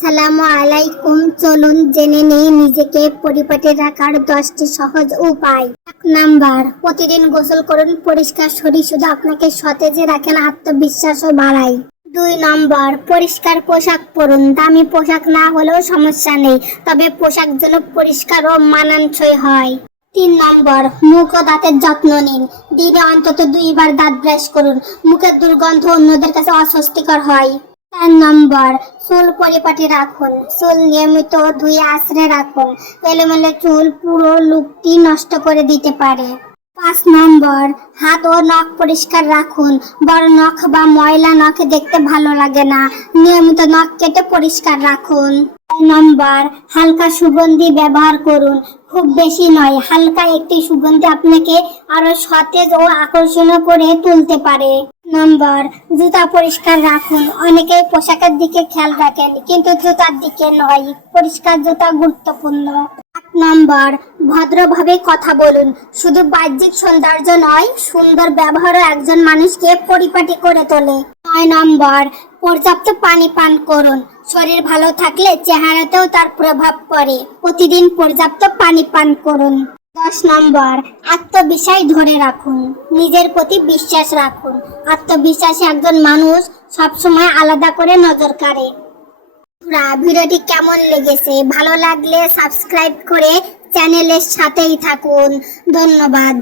আসসালামু আলাইকুম। চলুন জেনে নেই নিজেকে পরিপাটি রাখার 10টি সহজ উপায়। 1 নাম্বার, প্রতিদিন গোসল করুন। পরিষ্কার শরীর শুধু আপনাকে সতেজ রাখেন, আত্মবিশ্বাসও বাড়ায়। 2 নম্বর, পরিষ্কার পোশাক পরুন। দামি পোশাক না হলেও সমস্যা নেই, তবে পোশাক যেন পরিষ্কার ও মানানসই হয়। 3 নম্বর, মুখ ও দাঁতের যত্ন নিন। দিনে অন্তত 2 বার দাঁত ব্রাশ করুন। মুখের দুর্গন্ধ অন্যদের কাছে অস্বস্তিকর হয়। 4 নম্বর, চুল পরিপাটি রাখুন। চুল নিয়মিত ধুয়ে আঁচড়ে রাখুন। এলোমেলো চুল পুরো লুকটি নষ্ট করে দিতে পারে। 5 নম্বর, হাত ও নখ পরিষ্কার রাখুন। বড় নখ বা ময়লা নখ দেখতে ভালো লাগে না। নিয়মিত নখ কেটে পরিষ্কার রাখুন। 6 নম্বর, হালকা সুগন্ধি ব্যবহার করুন। খুব বেশি নয়, হালকা একটি সুগন্ধি আপনাকে আরো সতেজ ও আকর্ষণীয় করে তুলতে পারে। নম্বর, জুতা পরিষ্কার রাখুন। অনেকেই পোশাকের দিকে খেয়াল রাখেন, কিন্তু জুতার দিকে নয়। পরিষ্কার জুতা গুরুত্বপূর্ণ। 8 নম্বর, ভদ্রভাবে কথা বলুন। শুধু বাহ্যিক সৌন্দর্য নয়, সুন্দর ব্যবহারও একজন মানুষকে পরিপাটি করে তোলে। 9 নম্বর, পর্যাপ্ত পানি পান করুন। শরীর ভালো থাকলে চেহারাতেও তার প্রভাব পড়ে। প্রতিদিন পর্যাপ্ত পানি পান করুন। 10 নম্বর, আত্মবিশ্বাস ধরে রাখুন। নিজের প্রতি বিশ্বাস রাখুন। আত্মবিশ্বাসী একজন মানুষ সবসময় আলাদা করে নজর কাড়ে। ভিডিওটি কেমন লেগেছে? ভালো লাগলে সাবস্ক্রাইব করে চ্যানেলের সাথেই থাকুন। ধন্যবাদ।